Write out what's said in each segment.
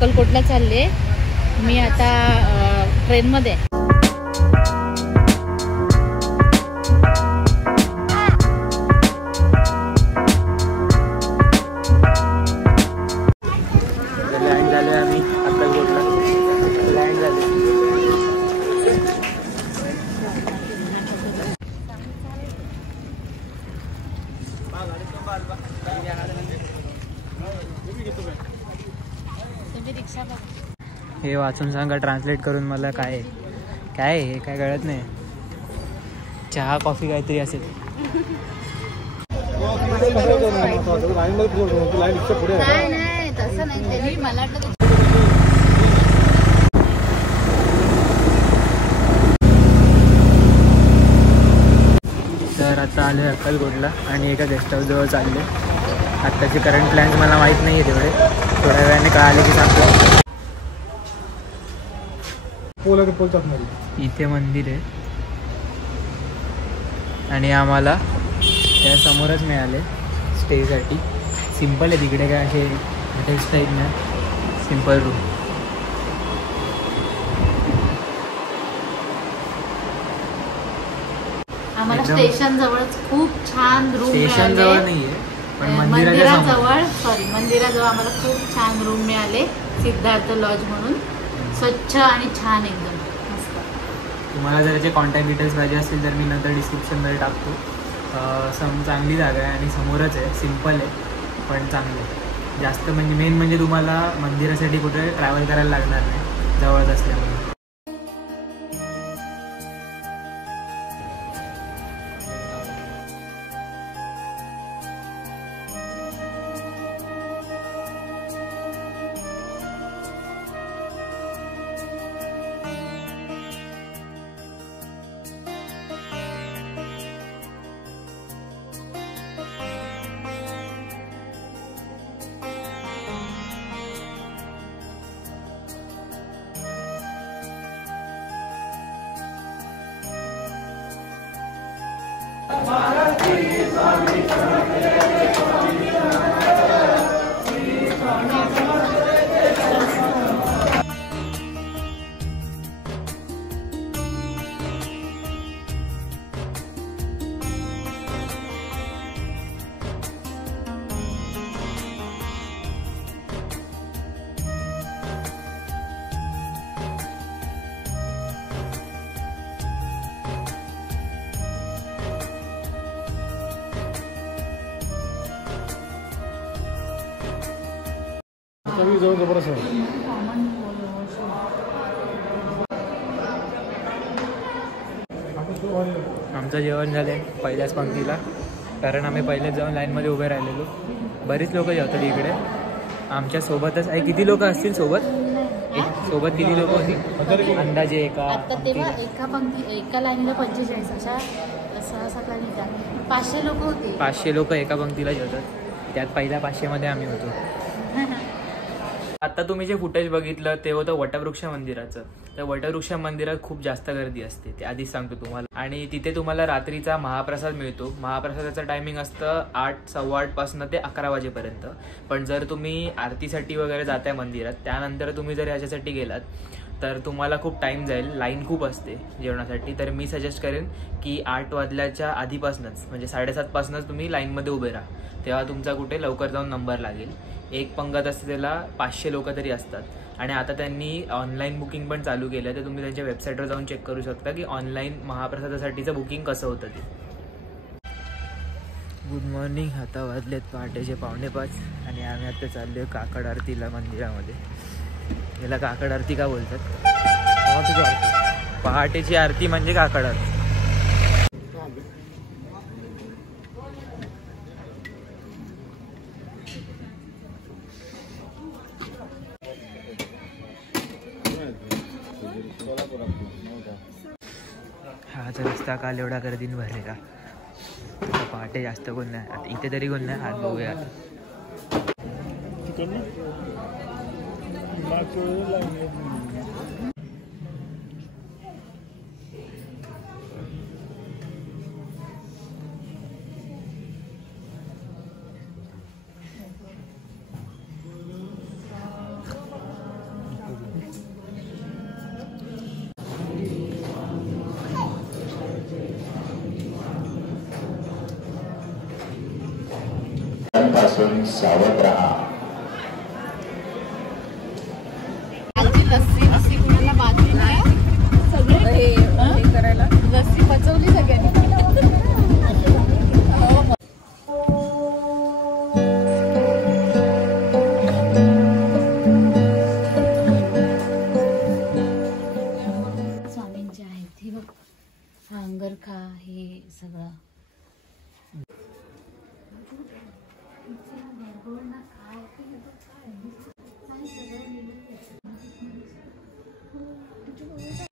अक्कलकोटला चालले मी आता ट्रेनमध्ये. लँड झाले आम्ही अक्कलकोटला. लँड झाले. हे वाचून सांगा, ट्रान्सलेट करून मला. काय काय हे काय कळत नाही. चहा कॉफी काहीतरी असेल. नाही तसं नाही, मला वाटलं. तर आता आले अक्कलकोटला आणि एका गेस्ट हाऊस जवळ चालले. आत्ताचे करंट प्लॅन्स मला माहीत नाही आहे तेवढे. थोड्या वेळाने कळाले की सांगतो. इथे मंदिर आहे आणि आम्हाला त्या समोरच मिळाले स्टेसाठी. सिम्पल आहे तिकडे, काय असे हॉटेल्स टाईप नाही, सिम्पल रूम. आम्हाला स्टेशन जवळच खूप छान रूम. स्टेशन जवळ नाहीये पण मंदिराजवळ आम्हाला खूप छान रूम मिळाले. सिद्धार्थ लॉज म्हणून, स्वच्छ आणि छान एकदम मस्त. तुम्हाला जर याचे कॉन्टॅक्ट डिटेल्स पाहिजे असतील तर मी नंतर डिस्क्रिप्शनमध्ये टाकतो. चांगली जागा आहे आणि समोरच आहे. सिम्पल आहे पण चांगलं आहे. जास्त म्हणजे मेन म्हणजे तुम्हाला मंदिरासाठी कुठे ट्रॅव्हल करायला लागणार नाही, जवळच असल्यामुळे. आमचं जेवण झालं पहिल्याच पंक्तीला, कारण आम्ही पहिलेच जाऊन लाईनमध्ये उभे राहिलेलो. बरीच लोक जेवतात इकडे. आमच्या सोबतच आहे. किती लोक असतील सोबत? सोबत किती लोक होती अंदाजे? एका लाईनला 45 अशा 500 लोक होते. 500 लोक एका पंक्तीला जेवतात. त्यात पहिल्या 500मध्ये आम्ही होतो. आता तुम्ही जे फुटेज बघितलं ते होतं वटवृक्ष मंदिराचं. त्या वटवृक्ष मंदिरात खूप जास्त गर्दी असते, ते आधीच सांगतो तुम्हाला. आणि तिथे तुम्हाला रात्रीचा महाप्रसाद मिळतो. महाप्रसादाचं टायमिंग असतं 8, 8:15 पासून ते 11 वाजेपर्यंत. पण जर तुम्ही आरतीसाठी वगैरे जाताय मंदिरात, त्यानंतर तुम्ही जर ह्याच्यासाठी गेलात तर तुम्हाला खूप टाईम जाईल. लाईन खूप असते जेवणासाठी. तर मी सजेस्ट करेन की 8 वाजल्याच्या आधीपासूनच, म्हणजे 7:30 पासूनच तुम्ही लाईनमध्ये उभे राहा. तेव्हा तुमचा कुठे लवकर जाऊन नंबर लागेल. एक पंगत असते, त्याला 500 लोक तरी असतात. आणि आता त्यांनी ऑनलाईन बुकिंग पण चालू केलं. तर तुम्ही त्यांच्या वेबसाईटवर जाऊन चेक करू शकता की ऑनलाईन महाप्रसादासाठीचं बुकिंग कसं होतं ते. Good morning. आता वाजलेत पहाटेचे 4:45 आणि आम्ही आता चाललो काकड आरतीला मंदिरामध्ये. याला काकड आरती का बोलतात? पहाटेची आरती म्हणजे काकड आरती. हा तर रस्ता काल एवढा गर्दीने भरलेला. पहाटे जास्त कोण नाही. आता इथे तरी कोण नाही. हात बघूया. पासून सावध राहा. लस्सी लस्सी कुणाला बाजली नाही सगळे हे करायला लस्सी पचवली सगळ्यांनी. स्वामींचे आहेत हे बघ, हा अंगरखा हे सगळं.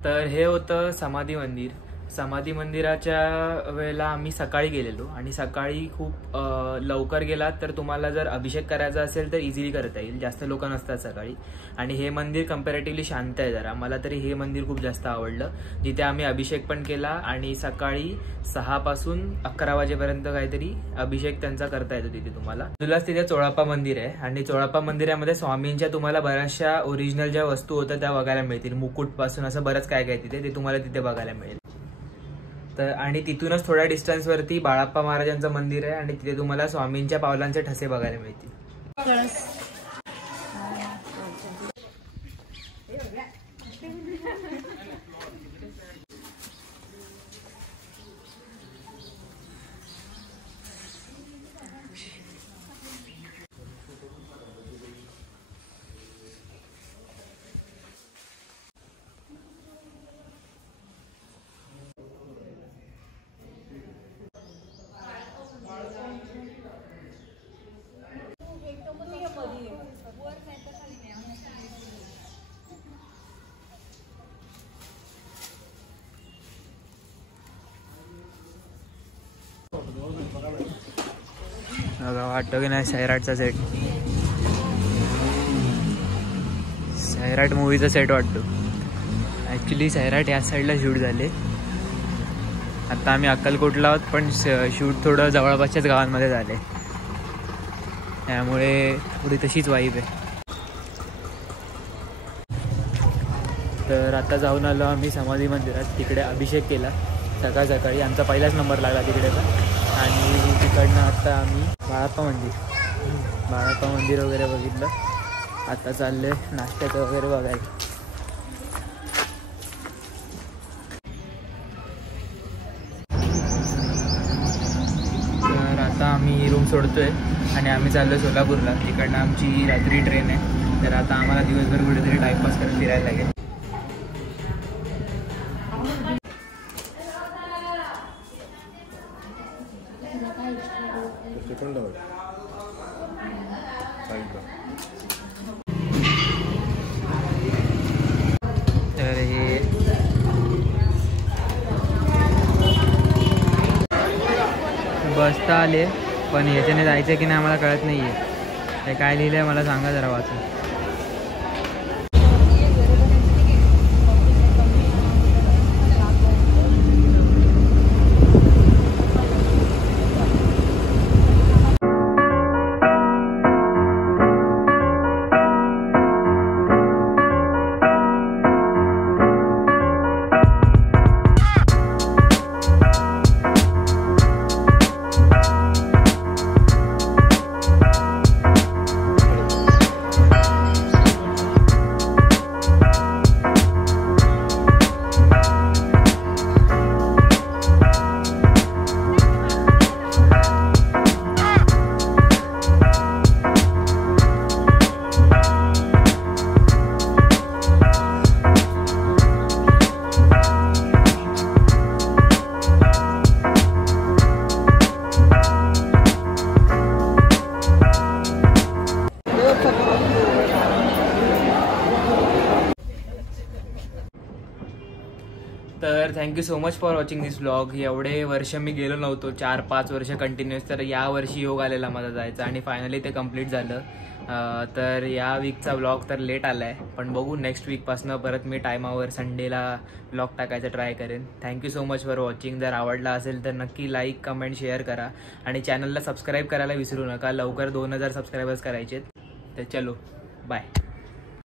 तर हे होतं समाधी मंदिर. समाधी मंदिराच्या वेळेला आम्ही सकाळी गेलेलो आणि सकाळी खूप लवकर गेलात तर तुम्हाला जर अभिषेक करायचा असेल तर इझिली करता येईल. जास्त लोक नसतात सकाळी आणि हे मंदिर कम्पॅरेटिव्हली शांत आहे जरा. मला तरी हे मंदिर खूप जास्त आवडलं, जिथे आम्ही अभिषेक पण केला आणि सकाळी 6 पासून 11 वाजेपर्यंत काहीतरी अभिषेक त्यांचा करता येतो तिथे तुम्हाला. बाजूलाच तिथे चोळाप्पा मंदिर आहे आणि चोळाप्पा मंदिरामध्ये स्वामींच्या तुम्हाला बऱ्याचशा ओरिजिनल ज्या वस्तू होत्या त्या बघायला मिळतील. मुकुट पासून असं बरंच काय काय तिथे ते तुम्हाला तिथे बघायला मिळेल. तर आणि तिथूनच थोड्या डिस्टन्सवरती बाळाप्पा महाराजांचं मंदिर आहे आणि तिथे तुम्हाला स्वामींच्या पावलांचे ठसे बघायला मिळतील. वाटतो की नाही सैराटचा सेट, सैराट मूवीचा सेट वाटतो. ॲक्च्युली सैराट या साईडला शूट झाले. आता आम्ही अक्कलकोटला आहोत पण शूट थोडं जवळपासच्याच गावांमध्ये झाले, त्यामुळे थोडी तशीच वाईब आहे. तर आता जाऊन आलो आम्ही समाधी मंदिरात. तिकडे अभिषेक केला सकाळ सकाळी, आमचा पहिलाच नंबर लागला तिकडेचा. आणि तिकडनं आता आम्ही बाळाप्पा मंदिर वगैरे बघितलं. आता चालले नाश्त्याचं वगैरे बघायला. तर आता आम्ही रूम सोडतोय आणि आम्ही चाललो सोलापूरला. तिकडनं आमची रात्री ट्रेन आहे. तर आता आम्हाला दिवसभर कुठेतरी टाइमपास करत फिरायला लागेल. तर हे बसता आले पण याच्याने जायचं की नाही आम्हाला कळत नाही आहे. हे काय लिहिलं आहे मला सांगा जरा वाचून. तर thank you so much for watching this vlog. एवढे वर्ष मी गेलो नव्हतो, 4-5 वर्ष कंटिन्युअस. तर या वर्षी योग आलेला माझा जायचा आणि फायनली ते कम्प्लीट झालं. तर या वीकचा व्लॉग तर लेट आला आहे, पण बघू नेक्स्ट वीकपासनं परत मी टायमावर संडेला व्लॉग टाकायचा ट्राय करेन. Thank you so much for watching. जर आवडला असेल तर नक्की लाईक कमेंट शेअर करा आणि चॅनलला सबस्क्राईब करायला विसरू नका. लवकर 2000 सबस्क्रायबर्स करायचे. तर चलो बाय.